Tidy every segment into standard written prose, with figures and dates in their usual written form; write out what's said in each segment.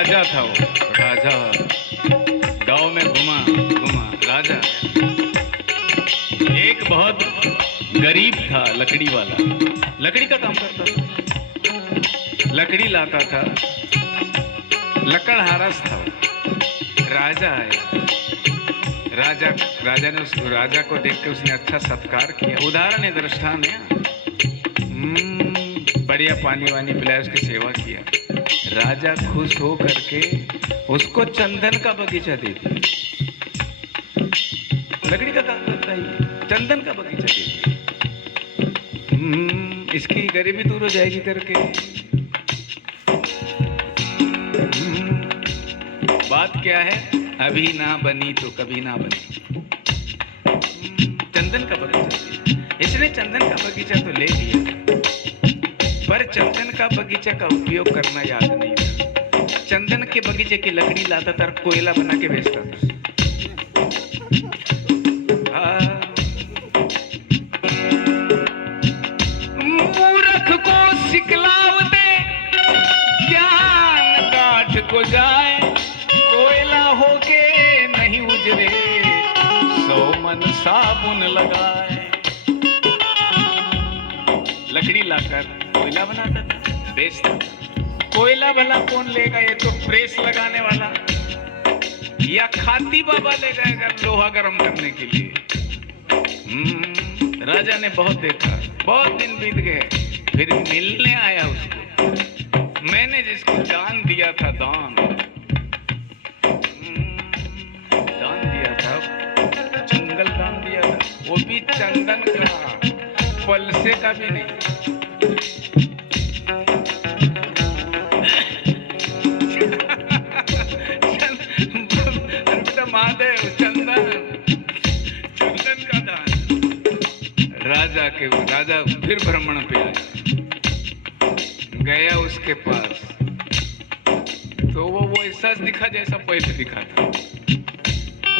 राजा था वो, राजा। गांव में घुमा घुमा राजा। एक बहुत गरीब था, लकड़ी वाला, लकड़ी का काम करता था, लकड़ी लाता था, लकड़हारस था। राजा आया, राजा ने उस राजा को देख के उसने अच्छा सत्कार किया। उदाहरण है, दृष्टान है। बढ़िया पानी वानी पिलाया, उसकी सेवा किया। राजा खुश हो करके उसको चंदन का बगीचा दे दिया। लकड़ी का काम करता है, चंदन का बगीचा दे दिया। इसकी गरीबी दूर हो जाएगी करके। बात क्या है? अभी ना बनी तो कभी ना बनी। चंदन का बगीचा, इसने चंदन का बगीचा तो ले लिया, पर चंदन का बगीचा का उपयोग करना याद नहीं था। चंदन के बगीचे की लकड़ी लाता था, कोयला बना के बेचता था। मूर्ख को सिखलाव दे, ज्ञान काठ को जाए, कोयला होके नहीं उजरे, 100 मन साबुन लगाए। लकड़ी लाकर कोयला बनाता था, बेचता था। कोयला भला कौन लेगा? ये तो प्रेस लगाने वाला या खाती बाबा ले जाएगा लोहा गर्म करने के लिए। राजा ने बहुत देखा, बहुत दिन बीत गए, फिर मिलने आया उसको। मैंने जिसको दान दिया था, दान दिया था, जंगल दान दिया था, वो भी चंदन का, पलसे का भी नहीं। महादेव, चंदन का दान। राजा फिर भ्रमण पे आया, गया उसके पास, तो वो ऐसा दिखा जैसा पहले दिखा था,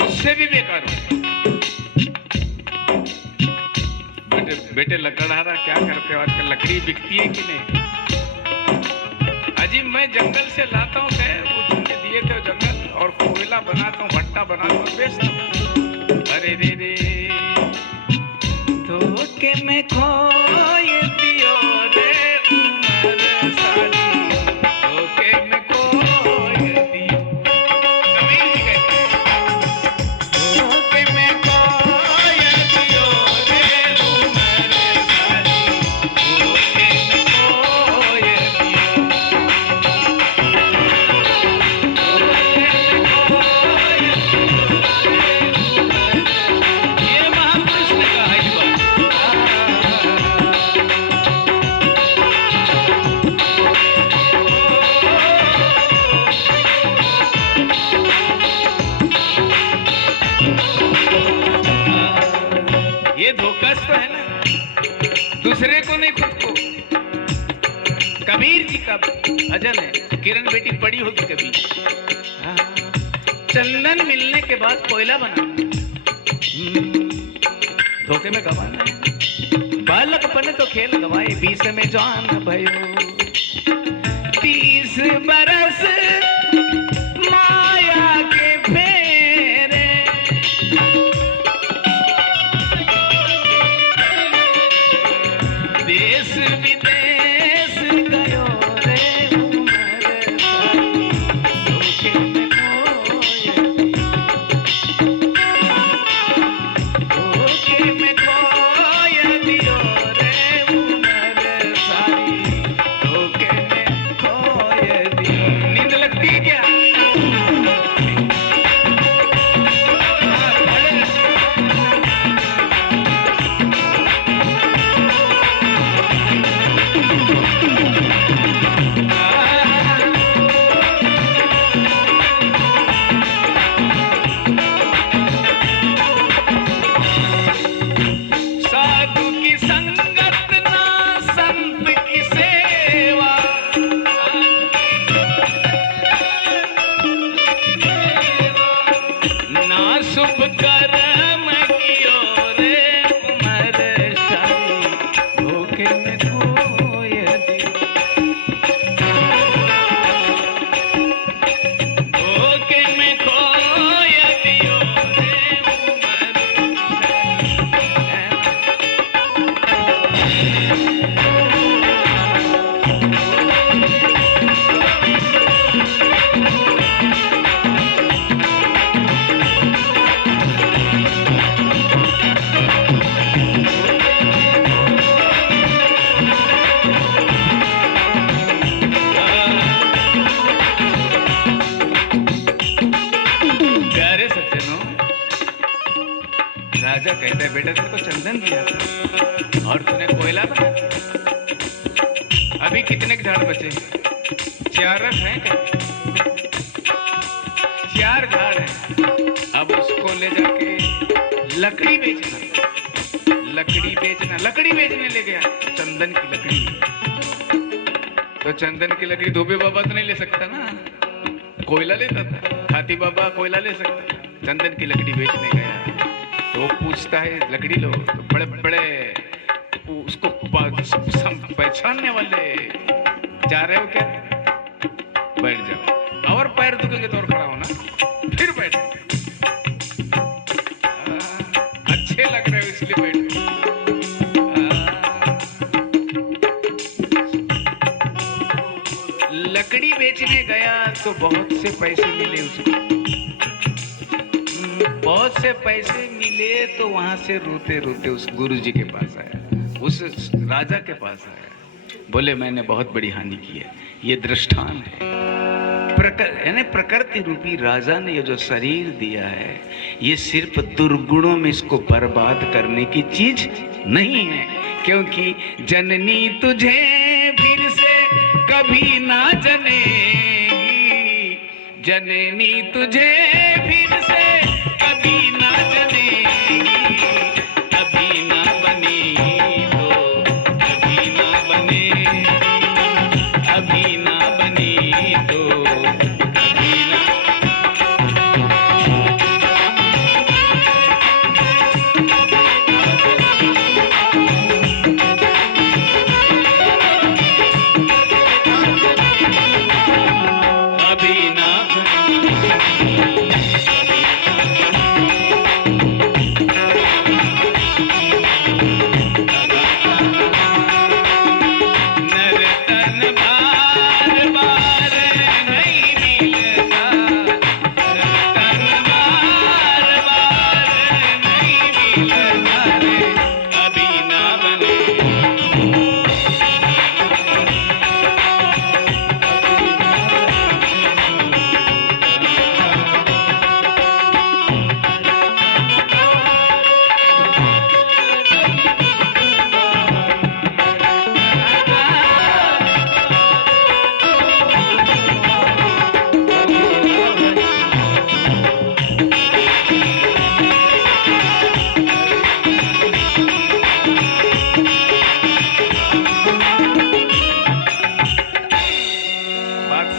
उससे भी बेकार हो। बेटे लकड़हारा क्या करते हो आजकल? लकड़ी बिकती है कि नहीं? अजी मैं जंगल से लाता हूँ, दिए थे जंगल, और कोयला बनाता हूँ, भट्टा बनाता हूँ, बेचता हूँ। अरे रे रे, धोखे में खोए दियो रे उमर सारी, धोखे में खोए दियो। कबीर जी कहते हैं, धोखे में खोए दियो रे उमर सारी, धोखे में खोए दियो। ये महापुरुष ने कहा इस बात। ये धोखा तो है ना, दूसरे को नहीं, खुद को। कबीर जी का भजन है, किरण बेटी पड़ी होगी कभी। चंदन मिलने के बाद कोयला बना, धोखे में गवाना। बालकपन तो खेल गवाए, 20 में जान भयो, 30 बरस माया के फेरे, देश विदेश गयो रे उमर सारी, धोखे में खोए, धोखे में खोए दियो रे उमर सारी, धोखे में खोए दियो। नींद लगती है क्या? साधु की संगत ना संत की सेवा, ना शुभ कर्म कियो रे उमर सारी, धोखे में खोए दियो। राजा कहता है बेटा तेरे को चंदन दिया था और तूने कोयला बना दिया। अभी कितने झाड़ बचे? 4 हैं क्या? 4 झाड़ हैं। अब उसको ले जाके लकड़ी बेचना, लकड़ी बेचने ले गया, चंदन की लकड़ी। तो चंदन की लकड़ी धोबे बाबा तो नहीं ले सकता ना, कोयला लेता था। हाथी बाबा कोयला ले सकता था, चंदन की लकड़ी बेचने गया। तो वो पूछता है लकड़ी लो, तो बड़े बड़े उसको पहचानने वाले, जा रहे हो क्या? बैठ जाओ, और पैर दुखेंगे तो और खड़ा होना, फिर बैठ। अच्छे लग रहे हो इसलिए बैठ। लकड़ी बेचने गया तो बहुत से पैसे मिले उसको। बहुत से पैसे मिले तो वहां से रोते रोते उस गुरुजी के पास आया, उस राजा के पास आया। बोले मैंने बहुत बड़ी हानि की है, ये दृष्टान है। यानी प्रकृति रूपी राजा ने ये जो शरीर दिया है, ये सिर्फ दुर्गुणों में इसको बर्बाद करने की चीज नहीं है। क्योंकि जननी तुझे फिर से कभी ना जनेगी, जननी तुझे फिर से कभी ना जनेगी, कभी ना बनी तो कभी ना बनेगी, अभी ना बनी तो कभी ना।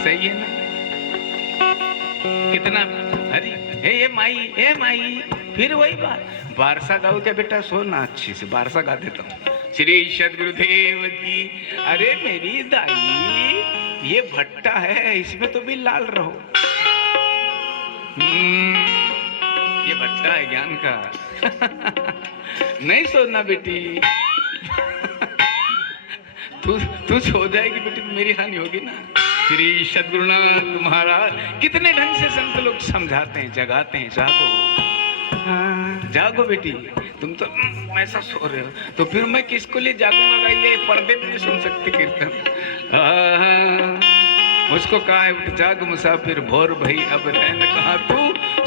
सही है ना? कितना अरे ए माई फिर वही बात, बारसा गाओ क्या बेटा? सो ना, अच्छी से बारसा गा देता हूँ। श्री सदगुरुदेव की। अरे मेरी दाई, ये भट्टा है, इसमें तो भी लाल रहो। ये भट्टा है ज्ञान का। नहीं सोना बेटी। तू सो जाएगी बेटी तो मेरी हानि होगी ना। श्री सद्गुरुनाथ महाराज कितने ढंग से संत लोग समझाते हैं, जगाते हैं, जागो। हाँ, जागो बेटी, तुम तो ऐसा सो रहे हो तो फिर मैं किसको लिए जागूंगा? ये पर्दे में नहीं सुन सकते कीर्तन। उसको कहा है उठ जाग मुसाफिर भोर भई अब रहन कहाँ तू,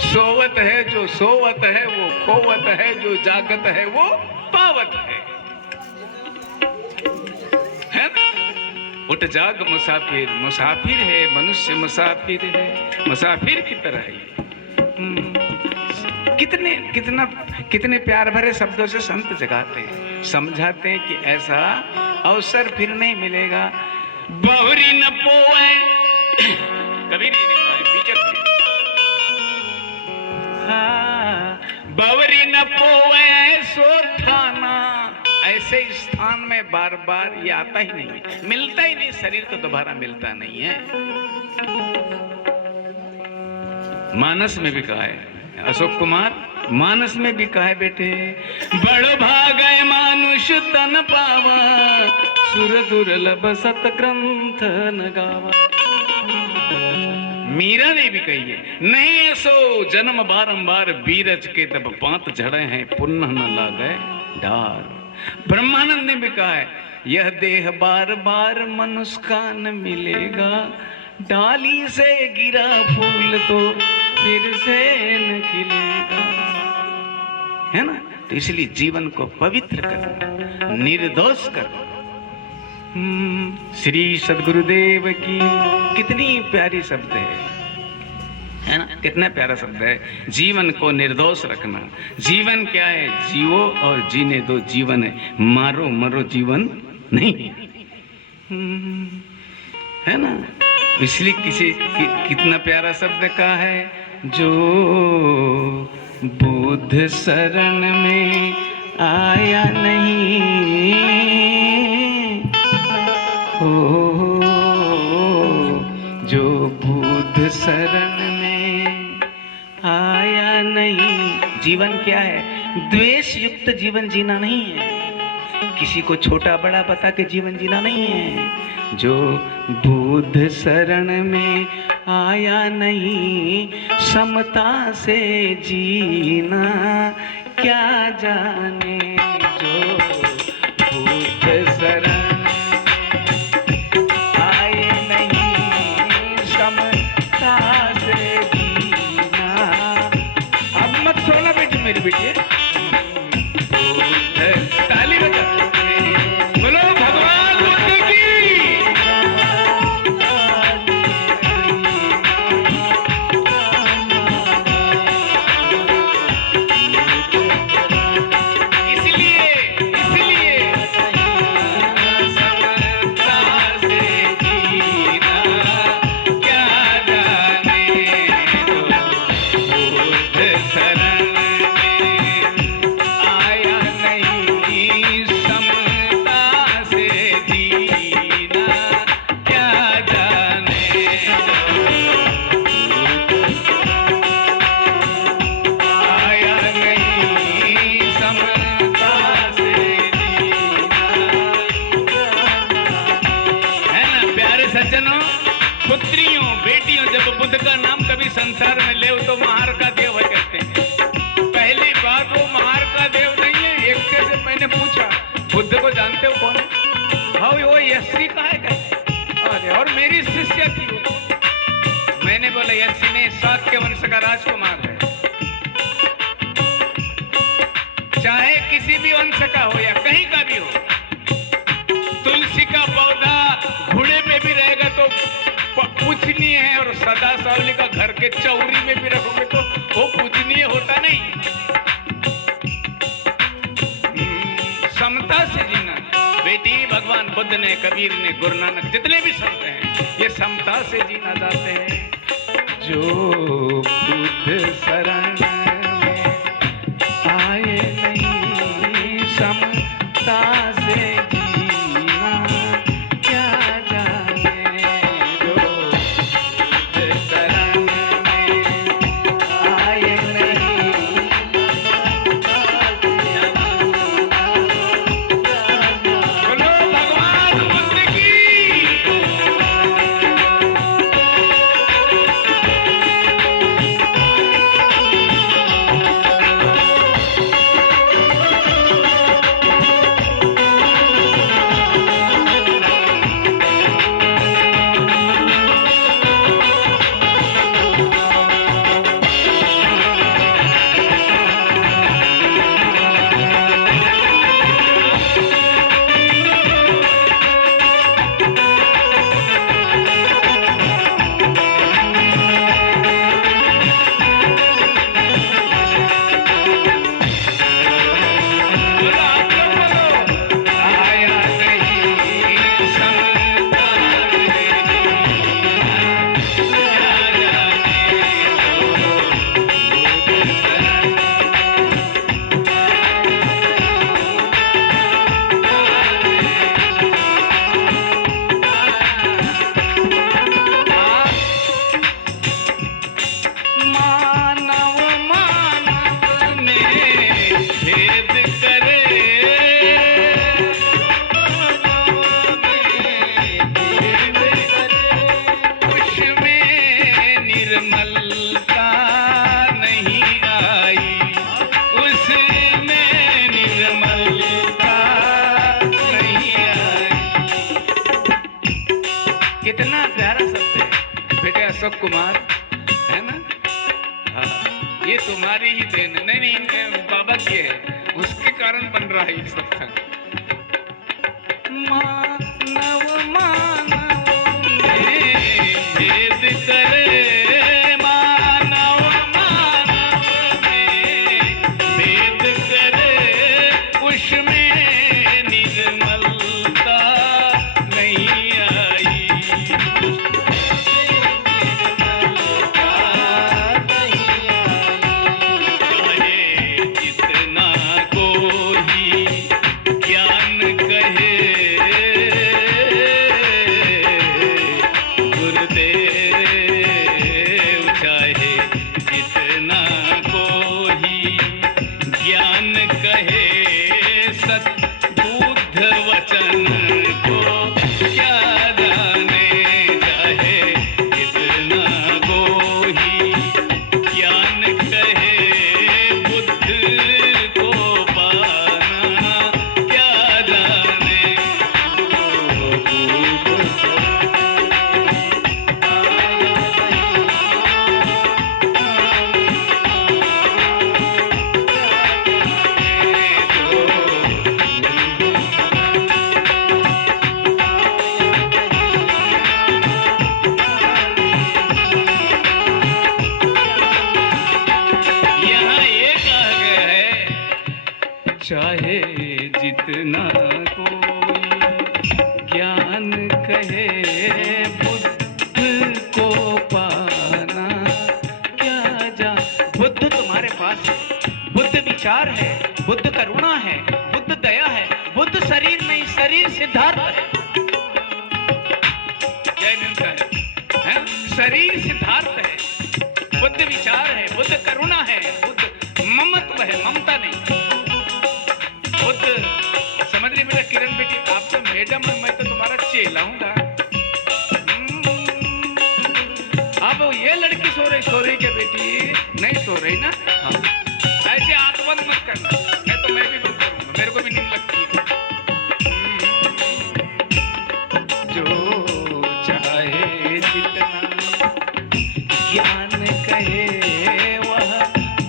सोवत है जो सोवत है वो खोवत है, जो जागत है वो पावत है ना? उठ जाग मुसाफिर, मुसाफिर है मनुष्य, मुसाफिर है, मुसाफिर की तरह ही। कितने प्यार भरे शब्दों से संत जगाते हैं, समझाते हैं कि ऐसा अवसर फिर नहीं मिलेगा। बहुरी न पोए कभी नहीं, हाँ, बहुरी न पोए सो ठाना, ऐसे स्थान में बार बार ये आता ही नहीं, मिलता ही नहीं, शरीर तो दोबारा मिलता नहीं है। मानस में भी कहा है अशोक कुमार, मानस में भी कहा है बेटे, बड़ भागय मानुष तन पावा, सुर दुर्लभ सत ग्रंथ न गावा। मीरा ने भी कही है, नहीं ऐसो जन्म बारंबार बीरज के तब पांत झड़े हैं, पुनः न लागे डार। ब्रह्मानंद ने भी कहा है, यह देह बार बार मनुष्य का न मिलेगा, डाली से गिरा फूल तो फिर से न खिलेगा, है ना? तो इसलिए जीवन को पवित्र करो, निर्दोष करो। श्री सद्गुरुदेव की कितनी प्यारी शब्द है ना, कितना प्यारा शब्द है। जीवन को निर्दोष रखना। जीवन क्या है? जियो और जीने दो जीवन है, मारो मरो जीवन नहीं है ना। इसलिए कितना प्यारा शब्द का है, जो बुद्ध शरण में आया नहीं, हो जो बुद्ध शरण में आया नहीं। जीवन क्या है? द्वेष युक्त जीवन जीना नहीं है, किसी को छोटा बड़ा बता के जीवन जीना नहीं है। जो बुद्ध शरण में आया नहीं, समता से जीना क्या जाने। जो बुद्ध शरण आए नहीं, समता से जीना। अब मत सोना बेटी, मेरी बेटी ताली बजा। बोलो भगवान बुद्ध की। इसलिए समता से जीना क्या जाने। बुद्ध शरण सज्जनों, पुत्रियों, बेटियों, जब बुद्ध का नाम कभी संसार में ले तो महार का देव है कहते हैं। पहली बात, वो महार का देव नहीं है। एक से मैंने पूछा, बुद्ध को जानते हो कौन है? हाँ, वो यशी का है कहते। अरे, और मेरी शिष्य थी वो। मैंने बोला यशी ने शाक्य वंश का राजकुमार है। चाहे किसी भी वंश का हो या कहीं का भी हो, तुलसी का पौधा घोड़े पे भी रहेगा तो पूजनीय है, और सदा सावली का घर के चौरी में भी रखोगे तो वो पूजनीय होता नहीं। समता से जीना बेटी। भगवान बुद्ध ने, कबीर ने, गुरु नानक, जितने भी संत हैं, ये समता से जीना चाहते हैं। जो बुद्ध शरण में आए नहीं, समता से अशोक कुमार है ना। हाँ, ये तुम्हारी ही देन। नहीं, बाबा की है। ही सत्संग। मानव मानव में भेद करे, मानव मानव में भेद करे, उसमें निर्मलता नहीं आई। चाहे जितना कोई ज्ञान कहे, गुरुदेव चाहे जितना कोई ज्ञान कहे, सद्बुद्ध वचन को क्या जाने। चाहे जितना कोई ज्ञान कहे, बुद्ध को पाना क्या जाने। यहाँ ये कहा गया है, चाहे जितना कोई ज्ञान कहे, बुद्ध को पाना क्या जा। बुद्ध तुम्हारे पास है, बुद्ध विचार है, बुद्ध करुणा है, बुद्ध दया है, बुद्ध शरीर नहीं, शरीर सिद्धार्थ है। जैन का है, शरीर सिद्धार्थ है, बुद्ध विचार है, बुद्ध करुणा है, बुद्ध ममत्व है, ममता नहीं। बुद्ध समझ रही मेरा किरण बेटी, आप तो मैडम है, मैं तो तुम्हारा चेला हूँगा। अब ये लड़की सो रही क्या बेटी? नहीं सो रही ना? हाँ। ऐसे आंख बंद मत करना, मैं तो मैं भी बंद करूंगा, मेरे को भी नींद लगती है। जो चाहे जितना ज्ञान कहे, वह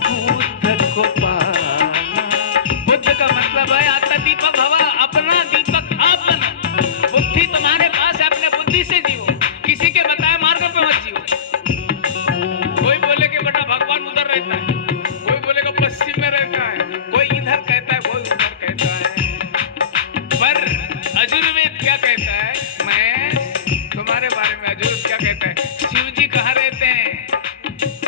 बुद्ध को पाना। बुद्ध का मतलब है आत्मा दीपक हवा, अपना दीपक आप बना। बुद्धि तुम्हारे पास है, अपने बुद्धि से जियो, किसी के बताए मार्ग पे मत जियो। कोई बोले कि बेटा भगवान उधर रहता है, कोई बोलेगा पश्चिम में रहता है, कोई इधर कहता है, कोई उधर कहता है। पर अजुर्वेद क्या कहता है? मैं तुम्हारे बारे में, अजुर्वेद क्या कहता है? शिव जी कहाँ रहते हैं?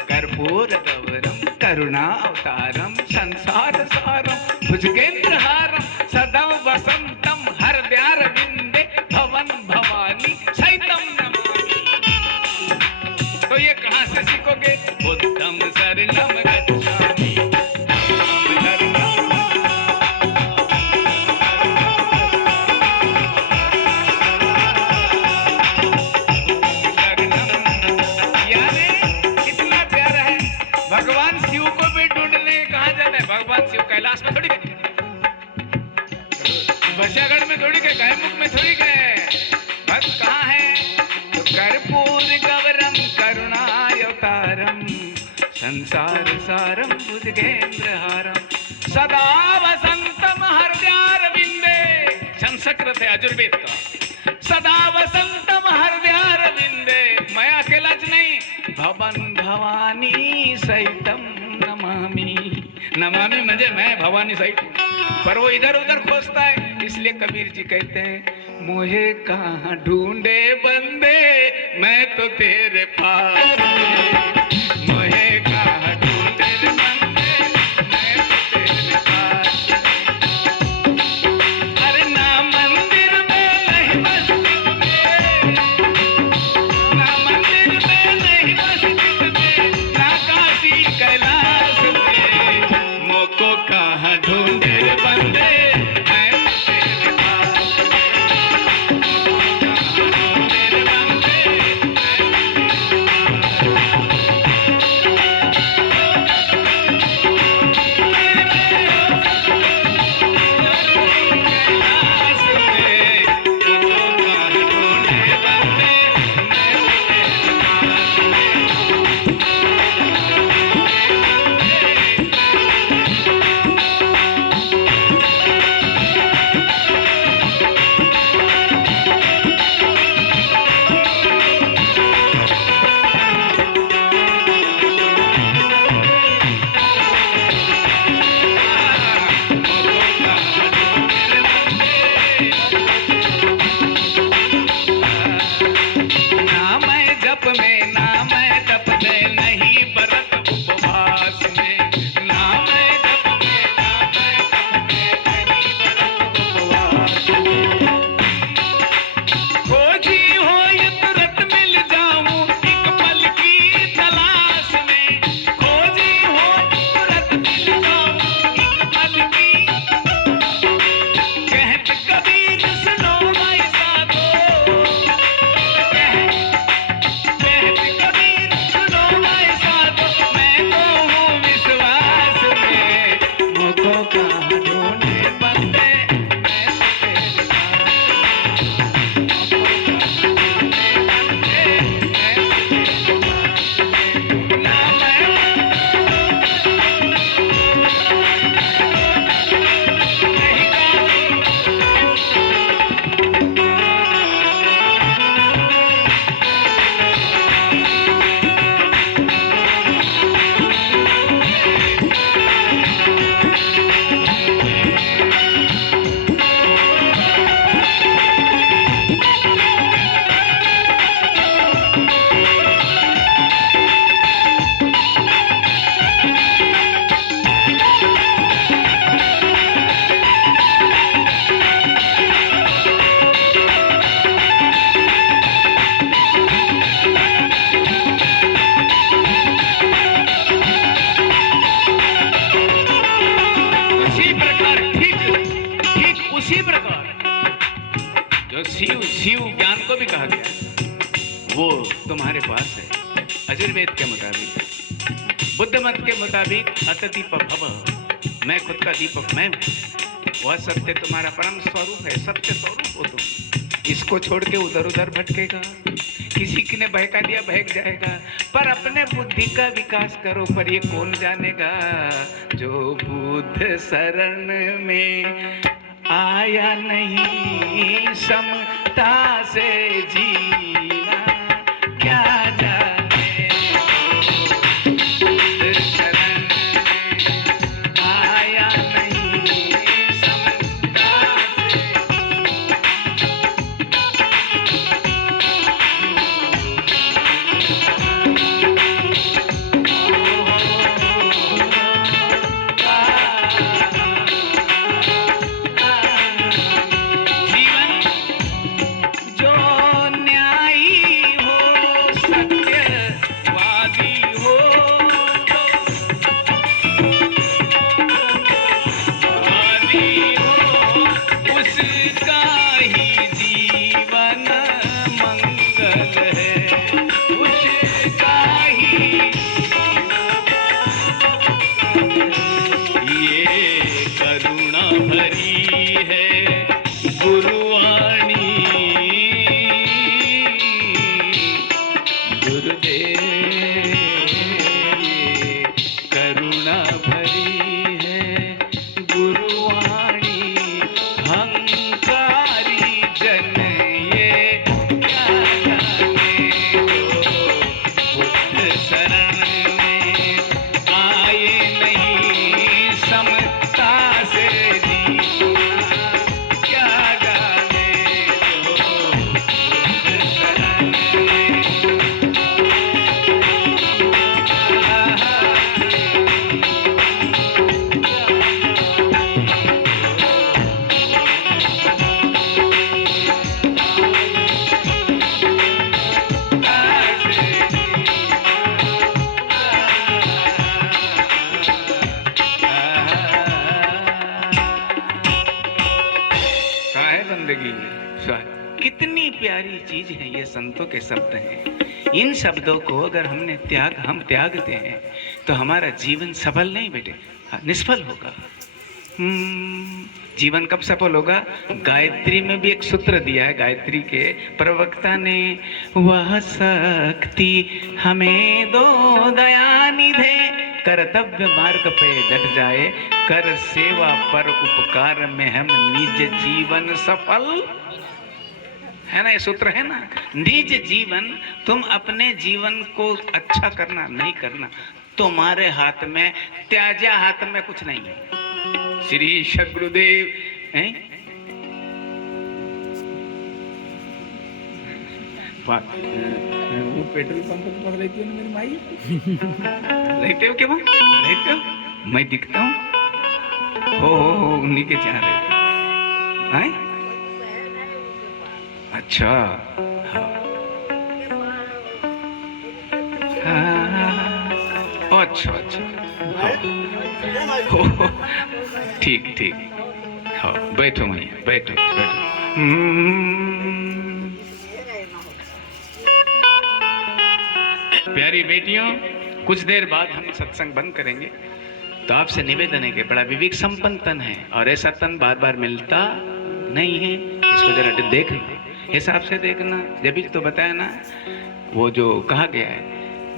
कर्पूर गौरम करुणा अवतारम संसार सारम भुजगेंद्र हारम सदा वसंतम हृदयारविंदे भवन भवानी सहितम नमामि। तो ये कहाँ से सीखोगे? बुद्धम शरणम गच्छामि, भगवान शिव को भी ढूंढने कहाँ जाता है? भगवान शिव कैलाश में थोड़ी गए, बशागढ़ में थोड़ी गए, गैमुख में थोड़ी गए। भक्त कहाँ है? तो कर्पूर गौरम करुणावतारम संसार सारम भुजगेंद्र हारम सदा वसंतम हृदयारविंदे। संस्कृत है अजुर्वेद का। सदा वसंतम हृदयारविंदे, मैं अकेलाच नहीं, भवन भवानी सहितम नमामि। नमामि म्हणजे मैं भवानी सहित हूँ, पर वो इधर उधर खोजता है। इसलिए कबीर जी कहते हैं, मोहे कहाँ ढूंढे बंदे, मैं तो तेरे पास। मोहे कहाँ ढूंढे बंदे, मैं तो तेरे पास। अरे ना मंदिर में नहीं मस्जिद में, ना मंदिर में नहीं मस्जिद में, ना काशी कैलाश में, मोको कहाँ ढूंढे बंदे, मैं तो तेरे पास। कहाँ ढूंढे बंदे, मैं तो तेरे पास। उपवास है। आयुर्वेद के मुताबिक, बुद्ध मत के मुताबिक अत दीप भव, मैं खुद का दीपक मैं हूँ। वह सत्य तुम्हारा परम स्वरूप है, सत्य स्वरूप हो तुम। इसको छोड़ के उधर उधर भटकेगा, किसी ने बहका दिया बहक जाएगा, पर अपने बुद्धि का विकास करो। पर ये कौन जानेगा, जो बुद्ध शरण में आया नहीं समता से जीना, क्या जाने बुद्ध शरण में आया नहीं समता से। कितनी प्यारी चीज है ये, संतों के शब्द हैं। इन शब्दों को अगर हम त्यागते हैं तो हमारा जीवन सफल नहीं बेटे, निष्फल होगा। जीवन कब सफल होगा? गायत्री में भी एक सूत्र दिया है गायत्री के प्रवक्ता ने, वह शक्ति हमें दो दया निधे, कर्तव्य मार्ग पे डट जाए, कर सेवा पर उपकार में हम निज जीवन सफल। है ना, ये सूत्र है ना। निज जीवन, तुम अपने जीवन को अच्छा करना नहीं करना तुम्हारे हाथ में, त्याजा हाथ में कुछ नहीं है। श्री सद्गुरुदेव वो पेट्रोल पंप पर पकड़ लेती है ना मेरी माई। रहते हो क्या? रहते हो? मैं दिखता हूँ। हो उन्हीं के चाह रहे हैं। अच्छा हाँ, अच्छा ठीक ठीक, हाँ बैठो मैया, बैठो बैठो। प्यारी बेटियों, कुछ देर बाद हम सत्संग बंद करेंगे, तो आपसे निवेदन है कि बड़ा विवेक संपन्न तन है और ऐसा तन बार बार मिलता नहीं है। इसको जरा देख लो, हिसाब से देखना। जब भी तो बताया ना, वो जो कहा गया है,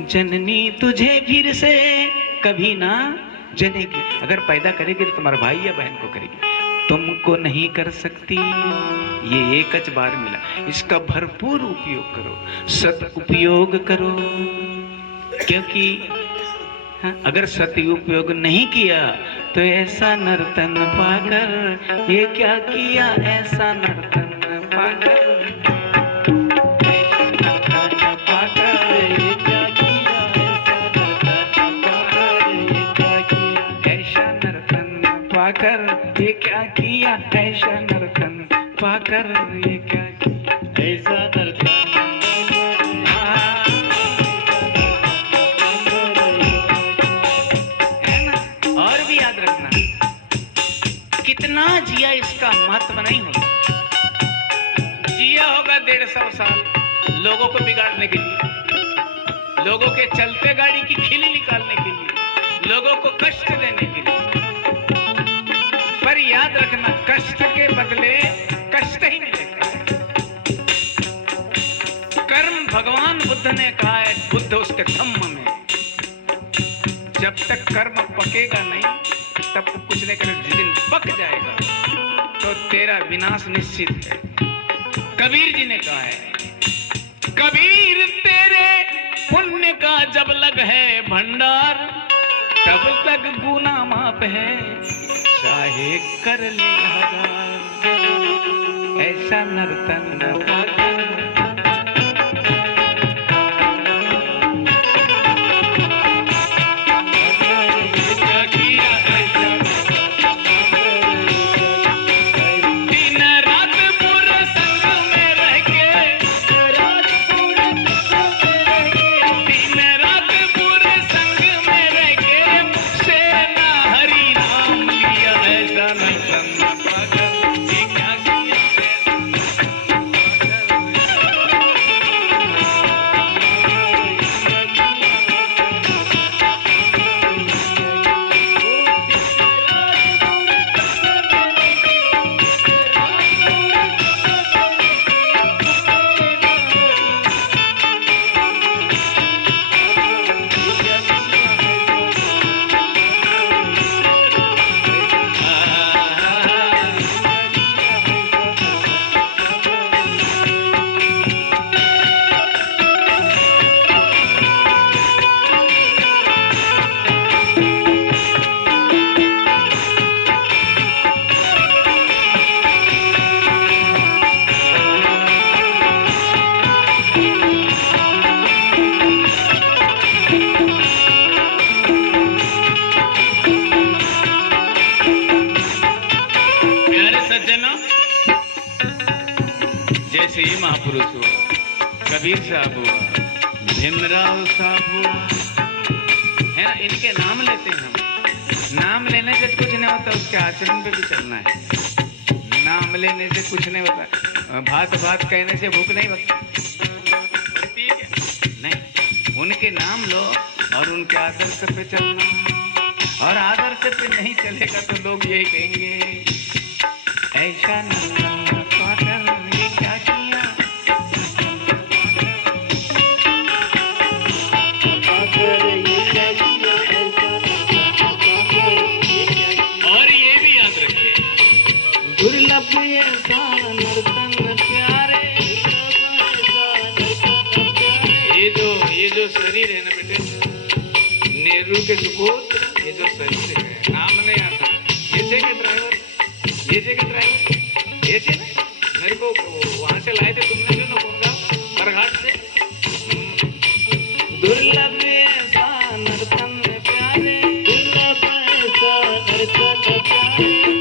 जननी तुझे फिर से कभी ना जनेगी। अगर पैदा करेगी तो तुम्हारा भाई या बहन को करेगी, तुमको नहीं कर सकती। ये एक बार मिला, इसका भरपूर उपयोग करो, सद उपयोग करो। क्योंकि अगर सती उपयोग नहीं किया तो ऐसा नर्तन पाकर, ये क्या किया ऐसा नर्तन पाकर, ऐसा नर्तन पाकर ये क्या किया, ऐसा नर्तन पाकर ये क्या किया, ऐसा नर्तन। कितना जिया इसका महत्व नहीं होगा। जिया होगा 150 साल लोगों को बिगाड़ने के लिए, लोगों के चलते गाड़ी की खिली निकालने के लिए, लोगों को कष्ट देने के लिए। पर याद रखना, कष्ट के बदले कष्ट ही मिलेगा। कर्म भगवान बुद्ध ने कहा है, बुद्ध उसके धम्म में, जब तक कर्म पकेगा नहीं तब तक कुछ नहीं करेगा। जिस दिन पक जाएगा तो तेरा विनाश निश्चित है। कबीर जी ने कहा है, कबीर तेरे पुण्य का जब लग है भंडार, तब तक गुना माप है चाहे कर ले हजार। ऐसा नर्तन न पाकर जैसे ये महापुरुष हुआ, कबीर साहब हुआ, भीमराव साहब हुआ, है ना, इनके नाम लेते हैं हम। नाम लेने से कुछ नहीं होता, उसके आचरण पे भी चलना है। नाम लेने से कुछ नहीं होता, भात भात कहने से भूख नहीं होती है, नहीं। उनके नाम लो और उनके आदर्श पे चलना, और आदर्श पे नहीं चलेगा तो लोग यही कहेंगे, ऐसा नहीं क्या किया। और ये भी याद रखिए, दुर्लभ ऐसा नर्तन प्यारे। ये जो शरीर है ना बेटे, नेहरू के सुकूत, ये जो शरीर है, नाम नहीं आता। ये के ड्राइवर, ये मेरे को वहां से लाए थे तुमने जो ना बरघाट से। दुर्लभ ऐसा नर्तन प्यारे, दुर्लभ ऐसा नर्तन प्यारे।